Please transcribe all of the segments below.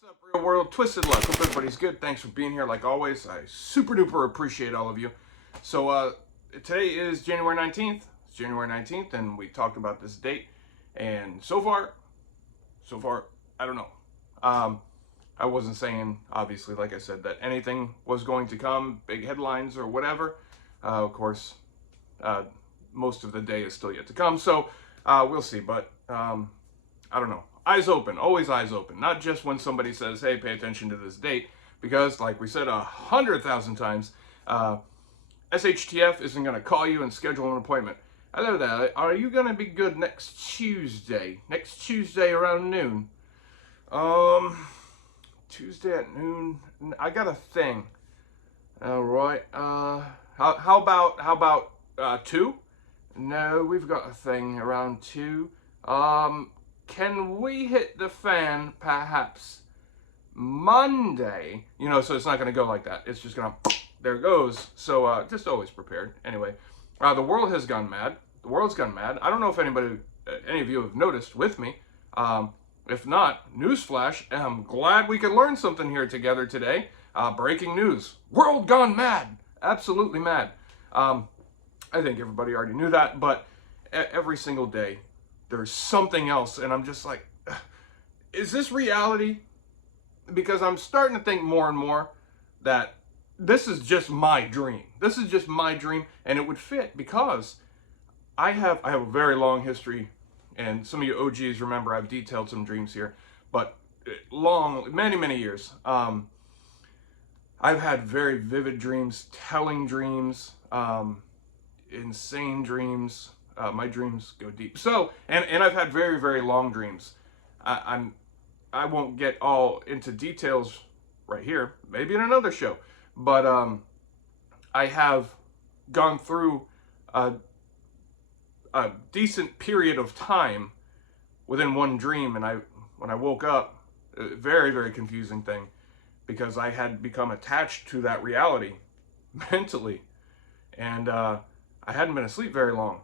What's up, real world? Twisted Luck. Hope everybody's good. Thanks for being here like always. I super duper appreciate all of you. So today is January 19th. It's January 19th, and we talked about this date. And so far, I don't know. I wasn't saying, obviously, like I said, that anything was going to come, big headlines or whatever. Of course, most of the day is still yet to come. So we'll see. But I don't know. Eyes open, always eyes open. Not just when somebody says, hey, pay attention to this date. Because, like we said 100,000 times, SHTF isn't going to call you and schedule an appointment. Hello there, are you going to be good next Tuesday? Next Tuesday around noon? Tuesday at noon? I got a thing. All right. How about 2? No, we've got a thing around 2. Can we hit the fan perhaps Monday? You know, so it's not going to go like that. It's just going to, there it goes. So just always prepared. Anyway, the world has gone mad. The world's gone mad. I don't know if any of you have noticed with me. If not, newsflash, I'm glad we could learn something here together today. Breaking news. World gone mad. Absolutely mad. I think everybody already knew that, but every single day, there's something else, and I'm just like, is this reality? Because I'm starting to think more and more that this is just my dream. This is just my dream, and it would fit because I have a very long history, and some of you OGs remember I've detailed some dreams here, but many years. I've had very vivid dreams, telling dreams, insane dreams. My dreams go deep. So, and I've had very long dreams. I won't get all into details right here. Maybe in another show. But I have gone through a decent period of time within one dream, and when I woke up, a very confusing thing, because I had become attached to that reality mentally, and I hadn't been asleep very long.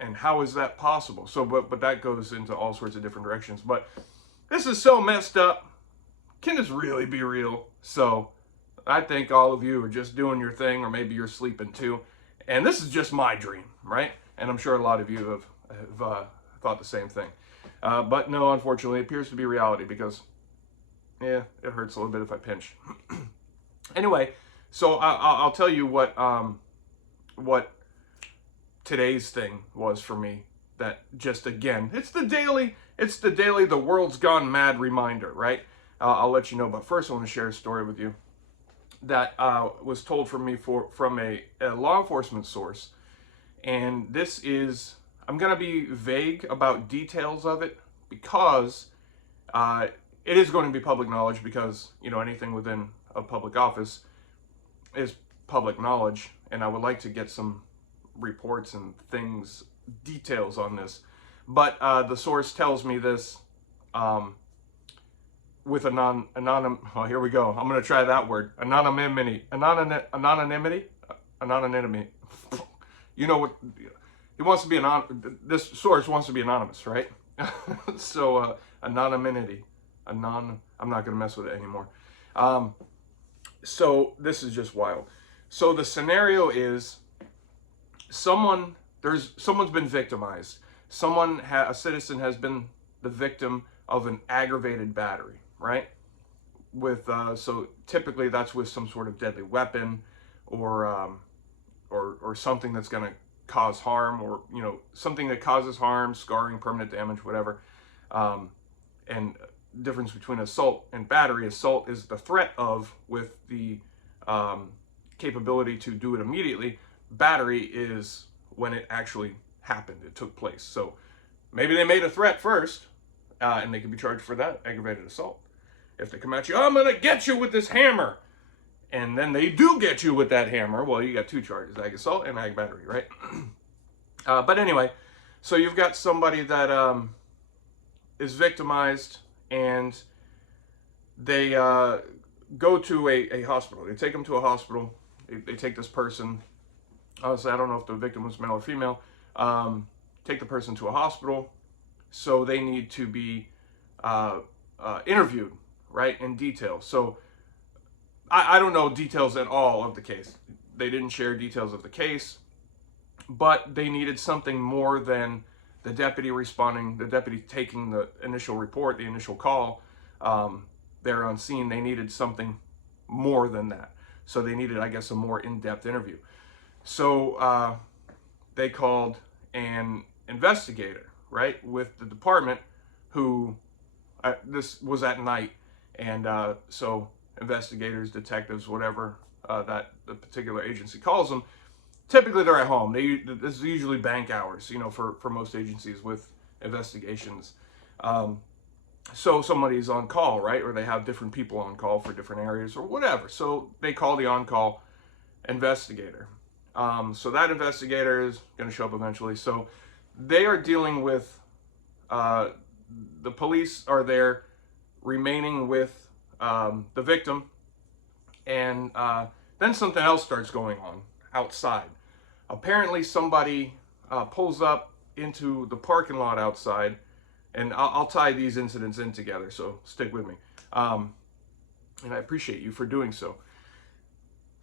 And how is that possible? So, but that goes into all sorts of different directions. But this is so messed up. Can this really be real? So, I think all of you are just doing your thing, or maybe you're sleeping too. And this is just my dream, right? And I'm sure a lot of you have thought the same thing. But no, unfortunately, it appears to be reality because, yeah, it hurts a little bit if I pinch. Anyway, so I'll tell you what today's thing was for me. That just, again, it's the daily the world's gone mad reminder, right? I'll let you know, but first I want to share a story with you that was told from me from a law enforcement source. And this is, I'm going to be vague about details of it because it is going to be public knowledge, because, you know, anything within a public office is public knowledge, and I would like to get some reports and details on this. But the source tells me this with oh, here we go. I'm going to try that word. Anonymity. You know what? He wants to be this source wants to be anonymous, right? So anonymity. I'm not going to mess with it anymore. So this is just wild. So the scenario is someone's been victimized. A citizen has been the victim of an aggravated battery, right? With so typically that's with some sort of deadly weapon, or something that's going to cause harm, or, you know, something that causes harm, scarring, permanent damage, whatever. And difference between assault and battery: assault is the threat of, with the capability to do it immediately. Battery is when it actually happened, it took place. So maybe they made a threat first, and they can be charged for that, aggravated assault. If they come at you, I'm going to get you with this hammer, and then they do get you with that hammer, well, you got 2 charges, ag assault and ag battery, right? But anyway, so you've got somebody that is victimized, and they go to a hospital. They take them to a hospital. They take this person. Honestly, I don't know if the victim was male or female. Take the person to a hospital. So they need to be interviewed, right, in detail. So I don't know details at all of the case. They didn't share details of the case, but they needed something more than the deputy responding, the deputy taking the initial report, the initial call there on scene. They needed something more than that. So they needed, I guess, a more in-depth interview. So they called an investigator, right, with the department who, this was at night, and so investigators, detectives, whatever that the particular agency calls them, typically they're at home. This is usually bank hours, you know, for most agencies with investigations. So somebody's on call, right? Or they have different people on call for different areas or whatever. So they call the on-call investigator. So that investigator is going to show up eventually. So they are dealing with, the police are there remaining with the victim. And then something else starts going on outside. Apparently somebody pulls up into the parking lot outside, and I'll tie these incidents in together, so stick with me. And I appreciate you for doing so.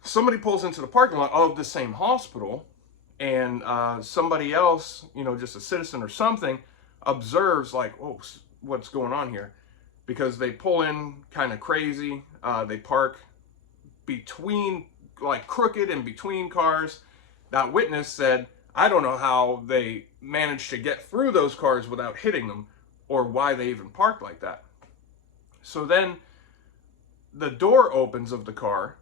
Somebody pulls into the parking lot of the same hospital, and somebody else, you know, just a citizen or something, observes like, oh, what's going on here? Because they pull in kind of crazy. They park between, like, crooked and between cars. That witness said, I don't know how they managed to get through those cars without hitting them, or why they even parked like that. So then the door opens of the car.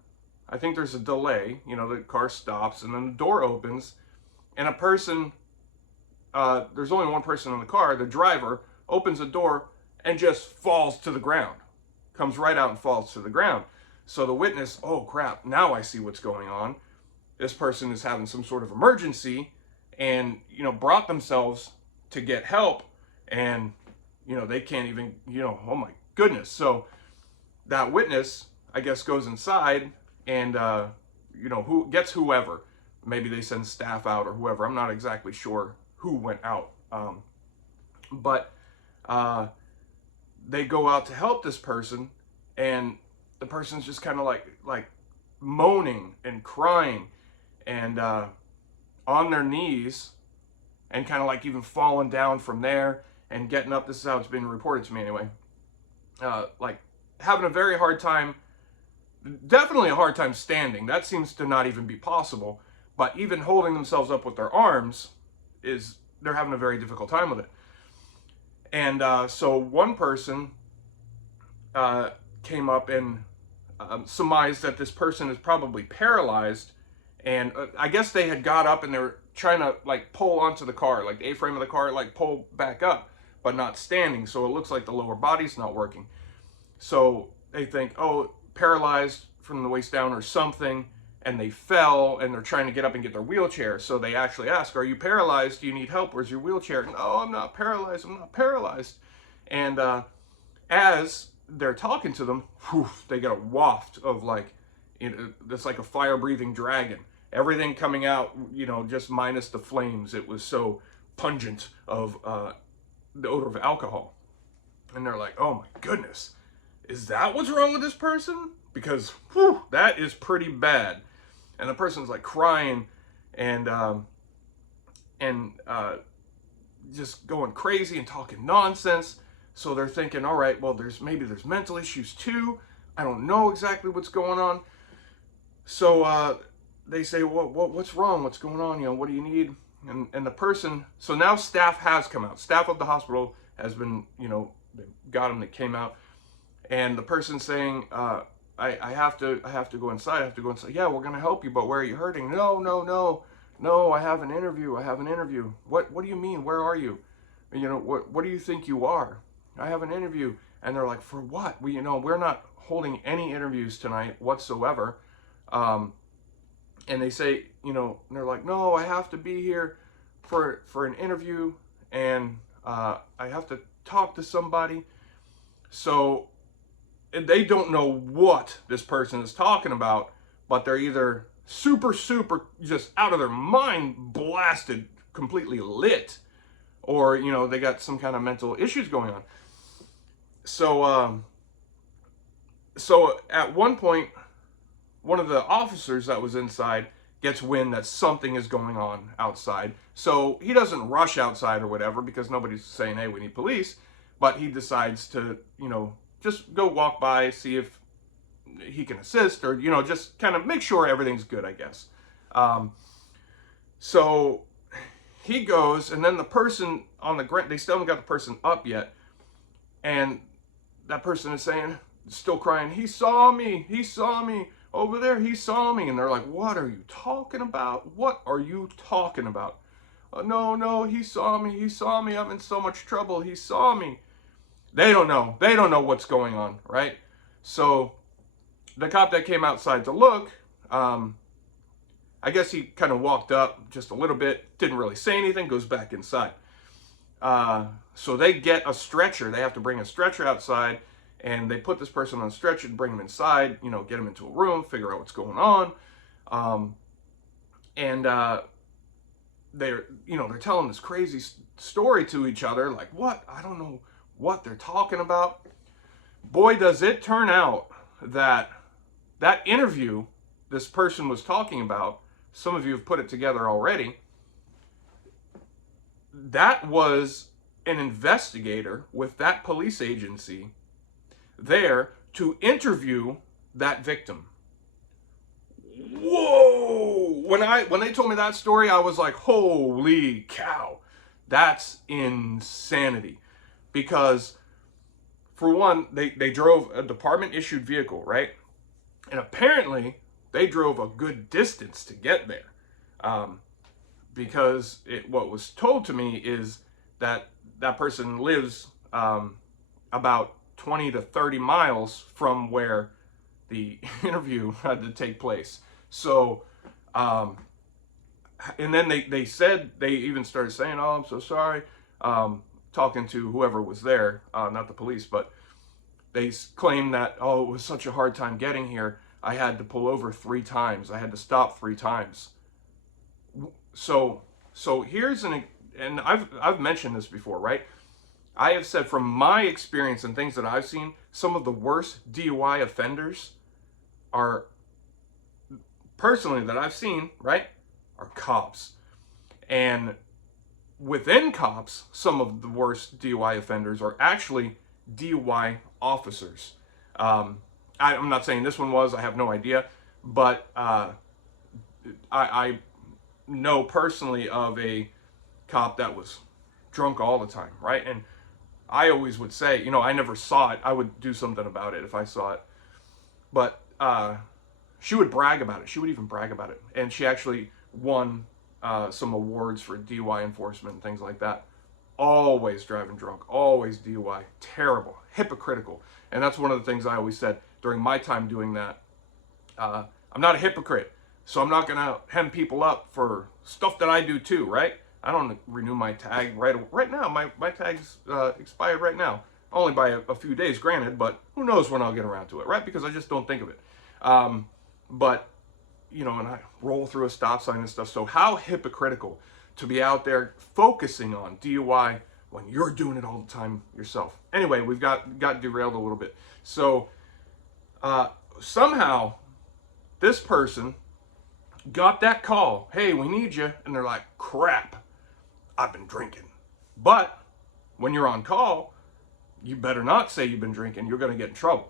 I think there's a delay, you know, the car stops, and then the door opens, and a person, there's only one person in the car, the driver, opens the door and just falls to the ground. Comes right out and falls to the ground. So the witness, oh crap, now I see what's going on. This person is having some sort of emergency and, you know, brought themselves to get help, and, you know, they can't even, you know, oh my goodness. So that witness, I guess, goes inside and, you know, who gets whoever. Maybe they send staff out or whoever. I'm not exactly sure who went out. But they go out to help this person, and the person's just kind of like moaning and crying and on their knees, and kind of like even falling down from there and getting up. This is how it's been reported to me anyway. Like having a very hard time, definitely a hard time standing. That seems to not even be possible. But even holding themselves up with their arms, they're having a very difficult time with it. And so one person came up and surmised that this person is probably paralyzed. And I guess they had got up and they were trying to like pull onto the car, like the A-frame of the car, like pull back up, but not standing. So it looks like the lower body's not working. So they think, oh, paralyzed from the waist down or something. And they fell, and they're trying to get up and get their wheelchair. So they actually ask, are you paralyzed? Do you need help? Where's your wheelchair? No, I'm not paralyzed. I'm not paralyzed. And as they're talking to them, whew, they get a waft of like, you know, it's like a fire-breathing dragon. Everything coming out, you know, just minus the flames. It was so pungent of the odor of alcohol. And they're like, oh my goodness, is that what's wrong with this person? Because whew, that is pretty bad. And the person's like crying and just going crazy and talking nonsense. So they're thinking, all right, well, maybe there's mental issues too. I don't know exactly what's going on. So they say, well, what's wrong? What's going on? You know, what do you need? And the person, so now staff has come out. Staff of the hospital has been, you know, they got them, they came out. And the person's saying, I have to go inside. I have to go inside. Yeah, we're going to help you, but where are you hurting? No, I have an interview. What do you mean? Where are you? You know, what do you think you are? I have an interview. And they're like, for what? We're not holding any interviews tonight whatsoever. And they say, and they're like, no, I have to be here for an interview, and I have to talk to somebody. So they don't know what this person is talking about, but they're either super just out of their mind, blasted, completely lit, or they got some kind of mental issues going on. So, so at one point, one of the officers that was inside gets wind that something is going on outside. So he doesn't rush outside or whatever because nobody's saying, hey, we need police. But he decides to, just go walk by, see if he can assist, or, just kind of make sure everything's good, I guess. So he goes, and then the person on the ground, they still haven't got the person up yet. And that person is saying, still crying, he saw me over there, he saw me. And they're like, what are you talking about? What are you talking about? No, he saw me, I'm in so much trouble, he saw me. They don't know what's going on, right? So the cop that came outside to look, I guess he kind of walked up just a little bit, didn't really say anything, goes back inside. So they get a stretcher. They have to bring a stretcher outside, and they put this person on a stretcher to bring him inside, get him into a room, figure out what's going on. And they're telling this crazy story to each other, like, what? I don't know what they're talking about. Boy, does it turn out that interview this person was talking about, some of you have put it together already, that was an investigator with that police agency there to interview that victim. Whoa! When they told me that story, I was like, holy cow, that's insanity. Because for one, they drove a department issued vehicle, right? And apparently they drove a good distance to get there. Because what was told to me is that person lives about 20 to 30 miles from where the interview had to take place. So, and then they said, they even started saying, oh, I'm so sorry, talking to whoever was there, not the police, but they claimed that, oh, it was such a hard time getting here, I had to pull over 3 times, I had to stop 3 times. So here's and I've mentioned this before, right? I have said from my experience and things that I've seen, some of the worst DUI offenders are, personally, that I've seen, right, are cops. And within cops, some of the worst DUI offenders are actually DUI officers. I'm not saying this one was, I have no idea, but I know personally of a cop that was drunk all the time, right? And I always would say, I never saw it. I would do something about it if I saw it. But she would brag about it. She would even brag about it. And she actually won some awards for DUI enforcement and things like that. Always driving drunk, always DUI. Terrible, hypocritical. And that's one of the things I always said during my time doing that. I'm not a hypocrite, so I'm not going to hem people up for stuff that I do too, right? I don't renew my tag right now. My tag's expired right now. Only by a few days, granted, but who knows when I'll get around to it, right? Because I just don't think of it. But, and I roll through a stop sign and stuff. So how hypocritical to be out there focusing on DUI when you're doing it all the time yourself. Anyway, we've got derailed a little bit. So somehow this person got that call, hey, we need you. And they're like, crap, I've been drinking. But when you're on call, you better not say you've been drinking. You're going to get in trouble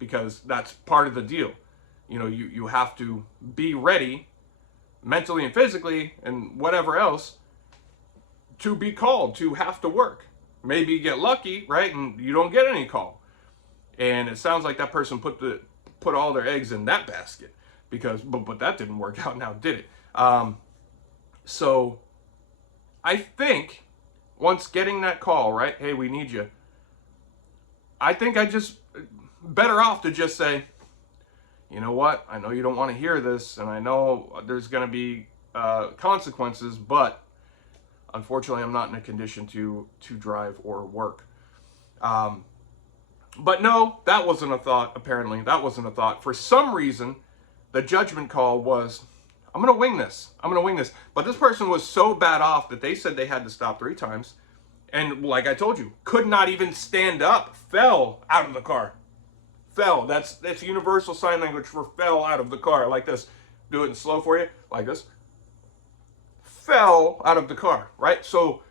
because that's part of the deal. You have to be ready mentally and physically and whatever else to be called, to have to work. Maybe you get lucky, right? And you don't get any call. And it sounds like that person put all their eggs in that basket but that didn't work out now, did it? So I think once getting that call, right? Hey, we need you. I think I just better off to just say, you know what? I know you don't want to hear this, and I know there's going to be consequences, but unfortunately, I'm not in a condition to drive or work. But no, that wasn't a thought. Apparently, that wasn't a thought. For some reason, the judgment call was, I'm going to wing this. But this person was so bad off that they said they had to stop 3 times. And like I told you, could not even stand up, fell out of the car. Fell. That's universal sign language for fell out of the car, like this. Do it in slow for you, like this. Fell out of the car, right? So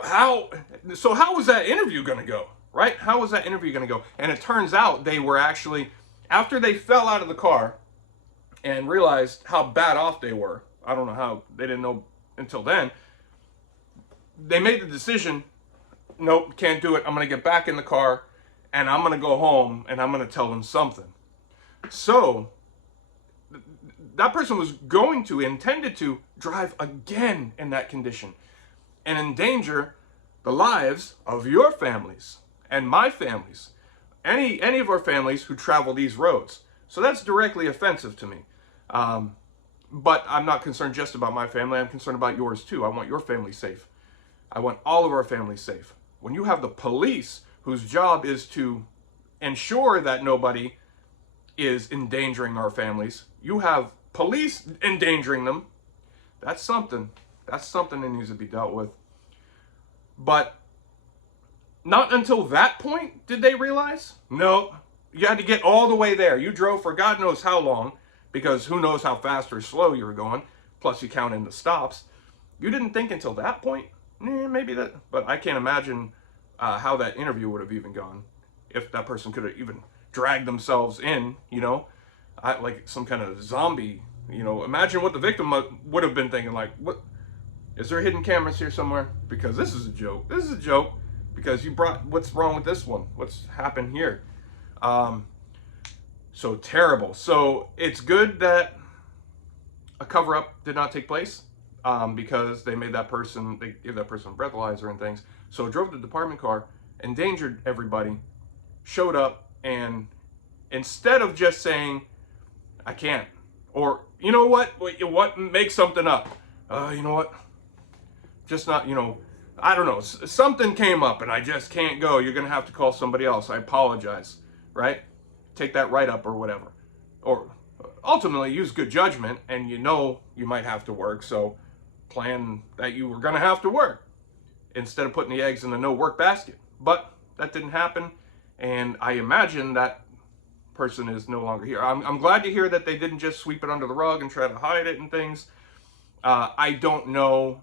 how was that interview going to go, right? How was that interview going to go? And it turns out they were actually, after they fell out of the car and realized how bad off they were, I don't know how, they didn't know until then, they made the decision, nope, can't do it. I'm going to get back in the car and I'm going to go home and I'm going to tell them something. So that person was intended to drive again in that condition and endanger the lives of your families and my families, any of our families who travel these roads. So that's directly offensive to me. But I'm not concerned just about my family. I'm concerned about yours too. I want your family safe. I want all of our families safe. When you have the police whose job is to ensure that nobody is endangering our families, you have police endangering them, that's something. That's something that needs to be dealt with. But not until that point did they realize? No, you had to get all the way there. You drove for God knows how long, because who knows how fast or slow you were going, plus you count in the stops. You didn't think until that point? Maybe that, but I can't imagine how that interview would have even gone if that person could have even dragged themselves in, like some kind of zombie, imagine what the victim would have been thinking, like, what, is there hidden cameras here somewhere? Because this is a joke. This is a joke because you brought, what's wrong with this one? What's happened here? So terrible. So it's good that a cover-up did not take place, because they gave that person a breathalyzer and things. So drove the department car, endangered everybody, showed up, and instead of just saying, I can't, or you know what, make something up. You know what, just not, I don't know, something came up and I just can't go. You're going to have to call somebody else. I apologize, right? Take that write-up or whatever. Or ultimately use good judgment, and you might have to work, so plan that you were going to have to work instead of putting the eggs in the no-work basket. But that didn't happen, and I imagine that person is no longer here. I'm glad to hear that they didn't just sweep it under the rug and try to hide it and things. I don't know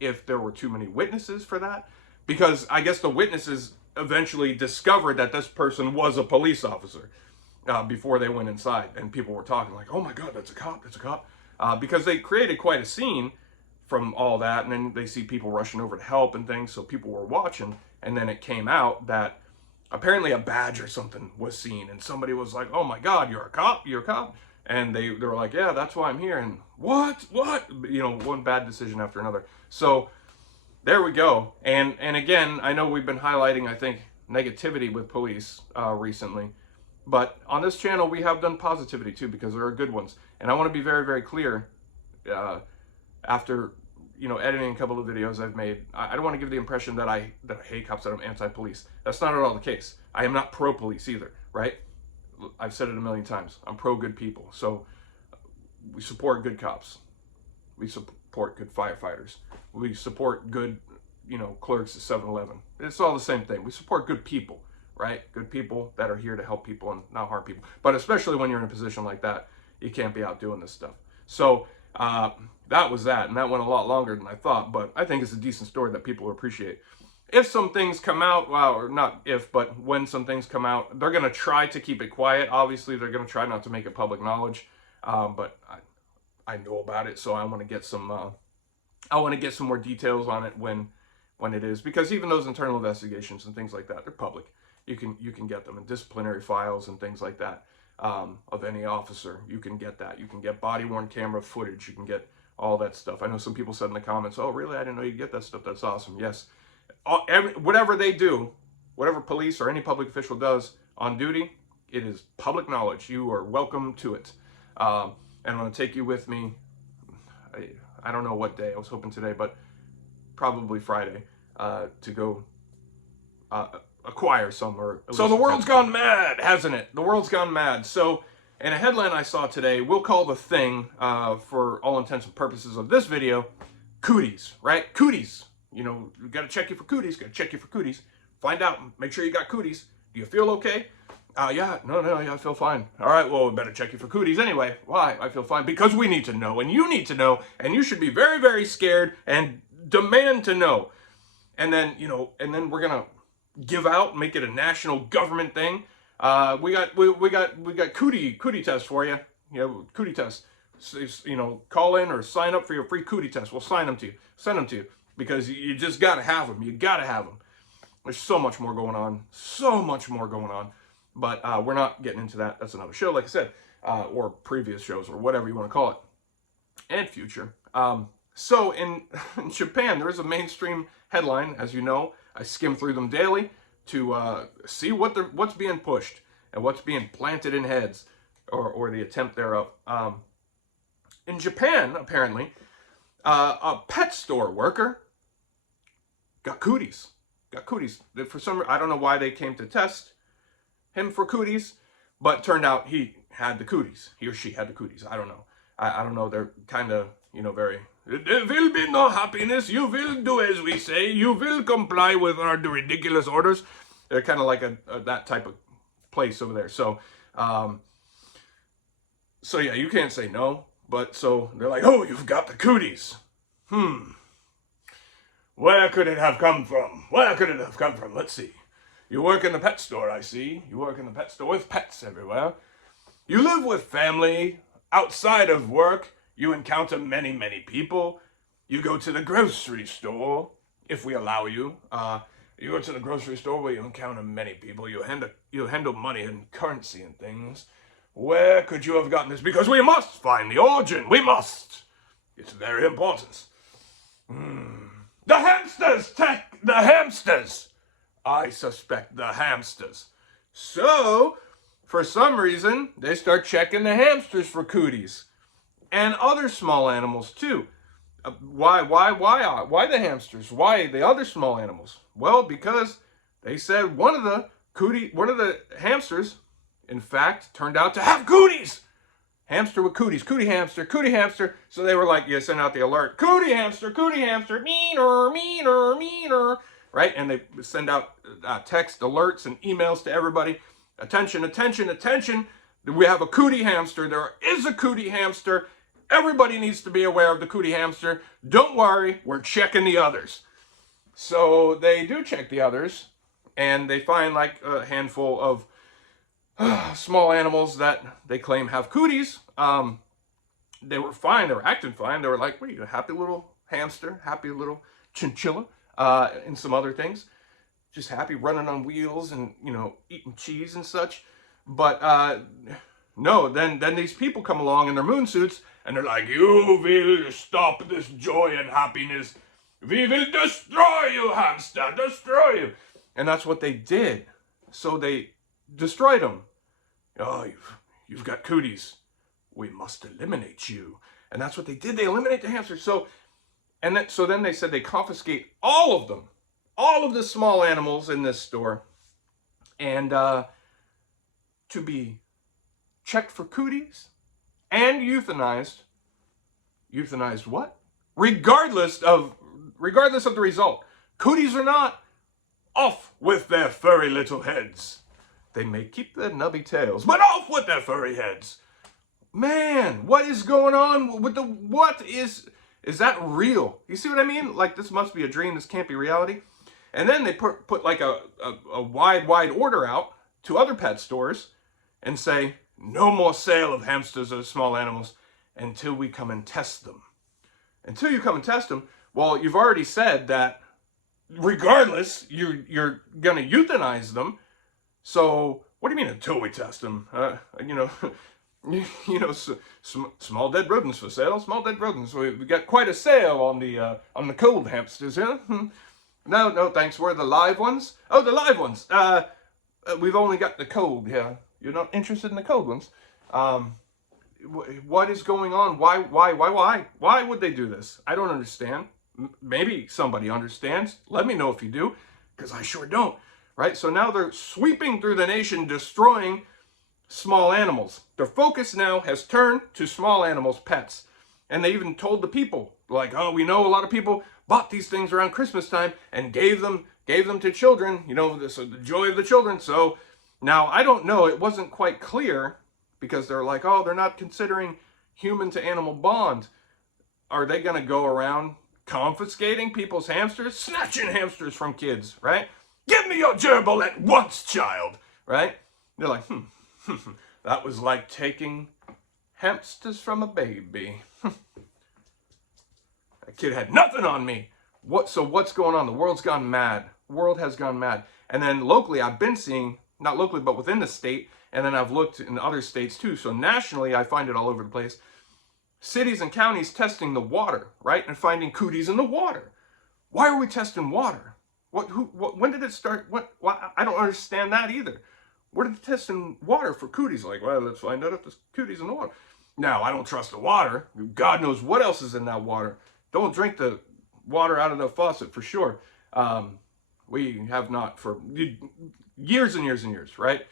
if there were too many witnesses for that, because I guess the witnesses eventually discovered that this person was a police officer before they went inside, and people were talking like, oh my God, that's a cop, because they created quite a scene from all that, and then they see people rushing over to help and things, so people were watching, and then it came out that apparently a badge or something was seen, and somebody was like, oh my God, you're a cop, and they were like, yeah, that's why I'm here, and what, one bad decision after another. So there we go. And again, I know we've been highlighting, I think, negativity with police recently, but on this channel we have done positivity too, because there are good ones. And I want to be very, very clear, after editing a couple of videos I've made, I don't want to give the impression that I hate cops, that I'm anti-police. That's not at all the case. I am not pro-police either, right? I've said it a million times. I'm pro-good people. So we support good cops. We support good firefighters. We support good, clerks at 7-Eleven. It's all the same thing. We support good people, right? Good people that are here to help people and not harm people. But especially when you're in a position like that, you can't be out doing this stuff. So that was that, and that went a lot longer than I thought, but I think it's a decent story that people appreciate. If some things come out, well, or not if, but when some things come out, they're going to try to keep it quiet. Obviously, they're going to try not to make it public knowledge, but I know about it, so I want to get some more details on it when it is, because even those internal investigations and things like that, they're public. You can get them in disciplinary files and things like that, of any officer. You can get that. You can get body-worn camera footage. You can get all that stuff. I know some people said in the comments, oh, really? I didn't know you get that stuff. That's awesome. Yes. Whatever they do, whatever police or any public official does on duty, it is public knowledge. You are welcome to it. And I'm going to take you with me. I don't know what day. I was hoping today, but probably Friday, to go acquire some. So the world's gone mad, hasn't it? The world's gone mad. So in a headline I saw today, we'll call the thing, for all intents and purposes of this video, cooties, right? Cooties. you know, you got to check you for cooties, got to check you for cooties. Find out, make sure you got cooties. Do you feel okay? Yeah, yeah, I feel fine. All right, well, we better check you for cooties anyway. Why? I feel fine. Because we need to know, and you need to know, and you should be very, very scared and demand to know. And then, you know, and then we're gonna give out, make it a national government thing. We got cootie tests for you. You know, cootie tests. So, you know, call in or sign up for your free cootie test. We'll sign them to you. Send them to you because you just gotta have them. You gotta have them. There's so much more going on. So much more going on. But we're not getting into that. That's another show, like I said, or previous shows, or whatever you want to call it, and future. So in Japan, there is a mainstream headline, as you know. I skim through them daily to see what's being pushed and what's being planted in heads, or the attempt thereof. In Japan, apparently, a pet store worker got cooties. Got cooties. For some, I don't know why they came to test him for cooties, but turned out he had the cooties. He or she had the cooties. I don't know. I don't know. They're kind of, you know, very, there will be no happiness. You will do as we say. You will comply with our ridiculous orders. They're kind of like that type of place over there. So, so yeah, you can't say no. But so they're like, oh, you've got the cooties. Where could it have come from? Where could it have come from? Let's see. You work in the pet store, I see. You work in the pet store with pets everywhere. You live with family. Outside of work, you encounter many, many people. You go to the grocery store, if we allow you. You go to the grocery store where you encounter many people. You handle money and currency and things. Where could you have gotten this? Because we must find the origin. We must. It's very important. The hamsters, the hamsters. I suspect the hamsters. So, for some reason, they start checking the hamsters for cooties. And other small animals, too. Why the hamsters? Why the other small animals? Well, because they said one of the hamsters, in fact, turned out to have cooties. Hamster with cooties. Cootie hamster, cootie hamster. So they were like, yeah, send out the alert. Cootie hamster, meaner, meaner, meaner. Right? And they send out text alerts and emails to everybody. Attention, attention, attention. We have a cootie hamster. There is a cootie hamster. Everybody needs to be aware of the cootie hamster. Don't worry, we're checking the others. So they do check the others, and they find like a handful of small animals that they claim have cooties. They were fine. They were acting fine. They were like, what are you, a happy little hamster? Happy little chinchilla? And some other things. Just happy running on wheels and, you know, eating cheese and such. But no, then these people come along in their moon suits and they're like, you will stop this joy and happiness. We will destroy you, hamster, destroy you. And that's what they did. So they destroyed them. Oh, you've got cooties. We must eliminate you. And that's what they did. They eliminate the hamsters. So then they said they confiscate all of them, all of the small animals in this store, and to be checked for cooties and euthanized. Euthanized what? Regardless of the result. Cooties or not, off with their furry little heads. They may keep their nubby tails, but off with their furry heads. Man, what is going on with is that real? You see what I mean? Like, this must be a dream. This can't be reality. And then they put like a wide order out to other pet stores and say, no more sale of hamsters or small animals until we come and test them. Until you come and test them, well, you've already said that regardless, you're going to euthanize them. So what do you mean until we test them? Small dead rodents for sale. Small dead rodents. We got quite a sale on the cold hamsters here. No, thanks. We're the live ones. Oh, the live ones. We've only got the cold here. You're not interested in the cold ones. What is going on? Why would they do this? I don't understand. Maybe somebody understands. Let me know if you do, because I sure don't. Right? So now they're sweeping through the nation, destroying small animals. Their focus now has turned to small animals, pets. And they even told the people, Like, oh, we know a lot of people bought these things around Christmas time and gave them to children, you know, the joy of the children. So now I don't know, it wasn't quite clear because they're like, oh, they're not considering human to animal bond. Are they going to go around confiscating people's hamsters, snatching hamsters from kids, right? Give me your gerbil at once, child, right? They're like, that was like taking hamsters from a baby. That kid had nothing on me. So what's going on? The world's gone mad. The world has gone mad. And then locally, I've been seeing, not locally, but within the state, and then I've looked in other states too. So nationally, I find it all over the place. Cities and counties testing the water, right? And finding cooties in the water. Why are we testing water? When did it start? I don't understand that either. Where did they testing water for cooties? Like, well, let's find out if there's cooties in the water. Now, I don't trust the water. God knows what else is in that water. Don't drink the water out of the faucet for sure. We have not for years and years and years, right?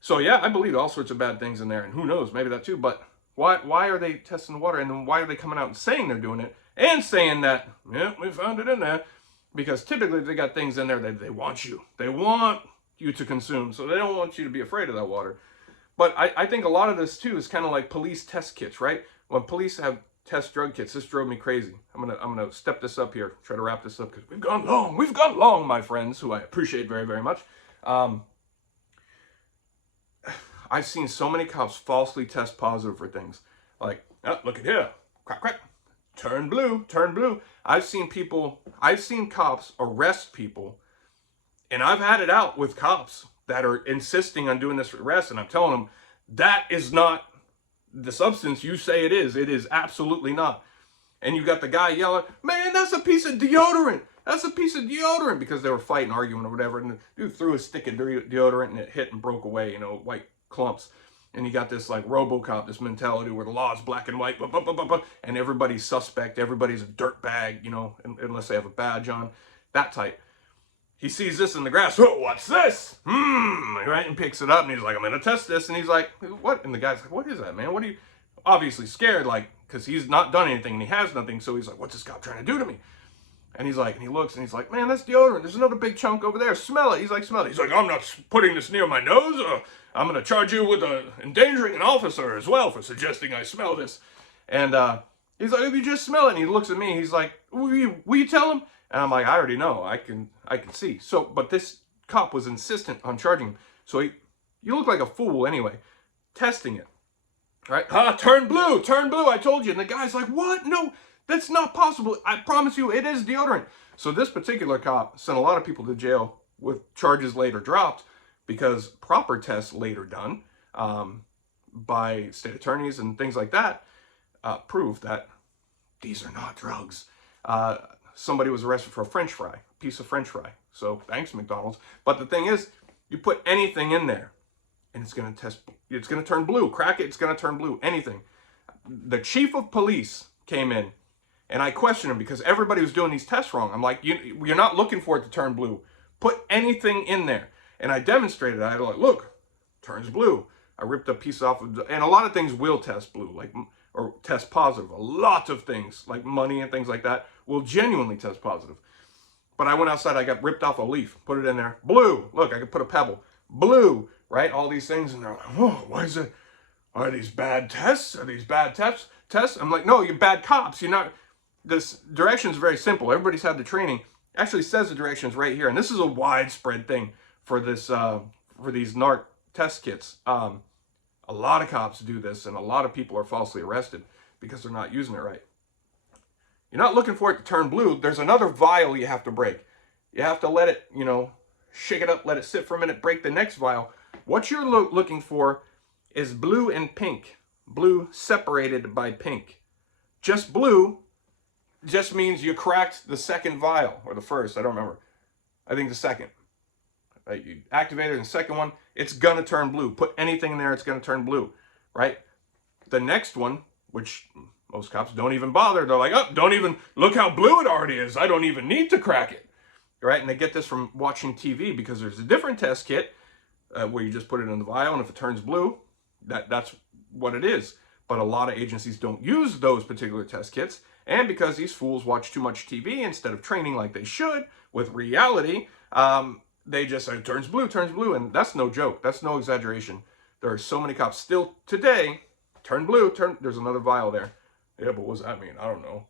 So yeah, I believe all sorts of bad things in there, and who knows, maybe that too. But why are they testing the water, and then why are they coming out and saying they're doing it and saying that, yeah, we found it in there? Because typically they got things in there that they want you to consume, so they don't want you to be afraid of that water. But I think a lot of this too is kind of like police test kits, right? When police have test drug kits, this drove me crazy. I'm gonna step this up here, try to wrap this up because we've gone long, my friends, who I appreciate very, very much. I've seen so many cops falsely test positive for things. Like, oh, look at here, crack, crack, turn blue, turn blue. I've seen cops arrest people, and I've had it out with cops that are insisting on doing this arrest, and I'm telling them, that is not the substance you say it is. It is absolutely not. And you got the guy yelling, man, that's a piece of deodorant. That's a piece of deodorant, because they were fighting, arguing or whatever. And the dude threw a stick of deodorant and it hit and broke away, you know, white clumps. And you got this like RoboCop, this mentality where the law is black and white, and everybody's suspect. Everybody's a dirtbag, you know, unless they have a badge on, that type. He sees this in the grass. Oh, what's this? Right? And picks it up and he's like, I'm going to test this. And he's like, what? And the guy's like, what is that, man? What are you? Obviously scared, like, because he's not done anything and he has nothing. So he's like, what's this cop trying to do to me? And he's like, and he looks and he's like, man, that's deodorant. There's another big chunk over there. Smell it. He's like, smell it. He's like, I'm not putting this near my nose. I'm going to charge you with endangering an officer as well for suggesting I smell this. And he's like, if you just smell it. And he looks at me. He's like, will you tell him? And I'm like, I already know. I can see. So, but this cop was insistent on charging him. So you look like a fool anyway, testing it. Right? Turn blue, I told you. And the guy's like, what? No, that's not possible. I promise you, it is deodorant. So this particular cop sent a lot of people to jail with charges later dropped because proper tests later done by state attorneys and things like that proved that these are not drugs. Somebody was arrested for a piece of French fry. So thanks, McDonald's. But the thing is, you put anything in there and it's going to turn blue. Crack it, it's going to turn blue. Anything. The chief of police came in and I questioned him because everybody was doing these tests wrong. I'm like, you're not looking for it to turn blue. Put anything in there. And I demonstrated. I was like, look, turns blue. I ripped a piece off of, and a lot of things will test blue, like, or test positive. A lot of things, like money and things like that, will genuinely test positive. But I went outside, I got ripped off a leaf, put it in there, blue. Look, I could put a pebble, blue, right? All these things, and they're like, oh, why is it? Are these bad tests? Are these bad tests? I'm like, no, you're bad cops. You're not. This direction is very simple. Everybody's had the training. Actually says the directions right here, and this is a widespread thing for this for these NARC test kits. A lot of cops do this, and a lot of people are falsely arrested because they're not using it right. You're not looking for it to turn blue. There's another vial you have to break. You have to let it, you know, shake it up, let it sit for a minute, break the next vial. What you're looking for is blue and pink. Blue separated by pink. Just blue just means you cracked the second vial, or the first, I don't remember. I think the second. You activated the second one, it's going to turn blue. Put anything in there, it's going to turn blue, right? The next one, which most cops don't even bother. They're like, oh, don't even, look how blue it already is. I don't even need to crack it, right? And they get this from watching TV because there's a different test kit where you just put it in the vial, and if it turns blue, that's what it is. But a lot of agencies don't use those particular test kits, And because these fools watch too much TV instead of training like they should with reality, they just say, turns blue, and that's no joke. That's no exaggeration. There are so many cops still today, turn blue, there's another vial there. Yeah, but what does that mean? I don't know.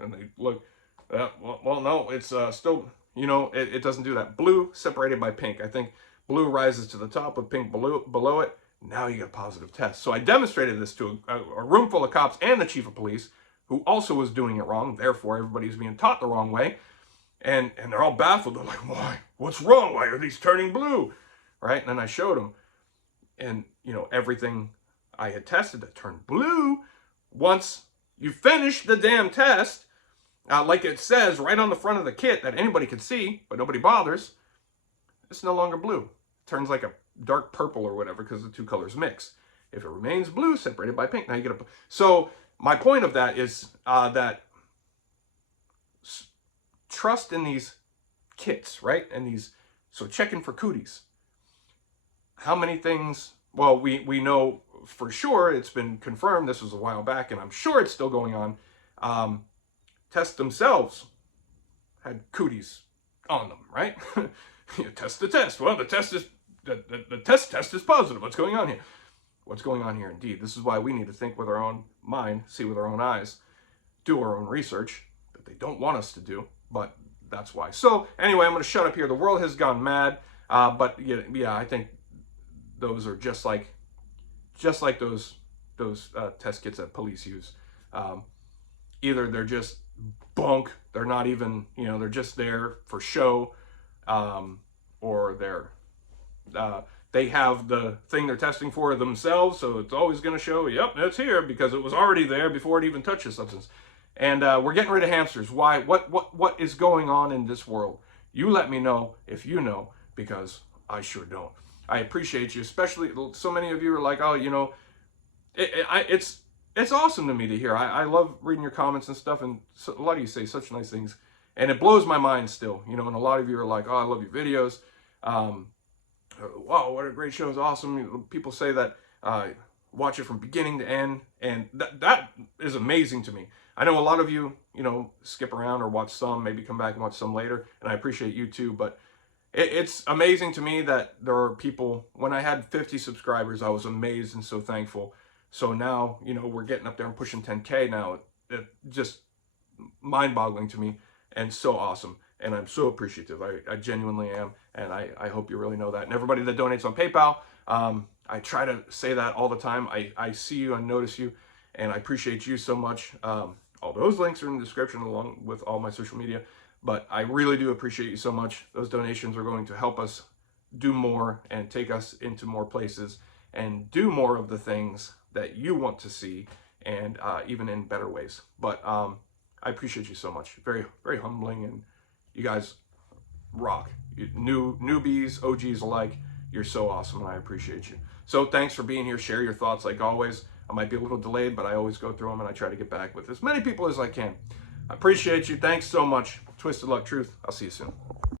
And they look, well, no, it's still, it doesn't do that. Blue separated by pink. I think blue rises to the top with pink below it. Now you get a positive test. So I demonstrated this to a room full of cops and the chief of police, who also was doing it wrong. Therefore, everybody's being taught the wrong way. And they're all baffled. They're like, why? What's wrong? Why are these turning blue? Right? And then I showed them. And, everything I had tested that turned blue, once you finish the damn test, like it says right on the front of the kit that anybody can see, but nobody bothers, it's no longer blue. It turns like a dark purple or whatever because the two colors mix. If it remains blue, separated by pink, now you get a... So my point of that is that trust in these kits, right? And so checking for cooties. How many things, well, we know for sure, it's been confirmed, this was a while back, and I'm sure it's still going on, tests themselves had cooties on them, right? You test the test. Well, the test is, the test is positive. What's going on here? What's going on here indeed? This is why we need to think with our own mind, see with our own eyes, do our own research that they don't want us to do, but that's why. So anyway, I'm going to shut up here. The world has gone mad, but yeah, I think those are just like those test kits that police use. Either they're just bunk, they're not even, they're just there for show, or they have the thing they're testing for themselves, so it's always going to show, yep, it's here, because it was already there before it even touched the substance. And we're getting rid of hamsters. Why? What is going on in this world? You let me know if you know, because I sure don't. I appreciate you, especially so many of you are like, oh, it's awesome to me to hear. I love reading your comments and stuff, and a lot of you say such nice things, and it blows my mind still, and a lot of you are like, oh, I love your videos. Wow, what a great show, is awesome. People say that watch it from beginning to end, and that is amazing to me. I know a lot of you, skip around or watch some, maybe come back and watch some later, and I appreciate you too, but it's amazing to me that there are people, when I had 50 subscribers, I was amazed and so thankful. So now, we're getting up there and pushing 10K now. It just mind-boggling to me and so awesome. And I'm so appreciative. I genuinely am. And I hope you really know that. And everybody that donates on PayPal, I try to say that all the time. I see you, I notice you, and I appreciate you so much. All those links are in the description along with all my social media. But I really do appreciate you so much. Those donations are going to help us do more and take us into more places and do more of the things that you want to see, and even in better ways. But I appreciate you so much. Very, very humbling, and you guys rock. Newbies, OGs alike, you're so awesome, and I appreciate you. So thanks for being here. Share your thoughts like always. I might be a little delayed, but I always go through them, and I try to get back with as many people as I can. I appreciate you. Thanks so much. Twisted Luck Truth. I'll see you soon.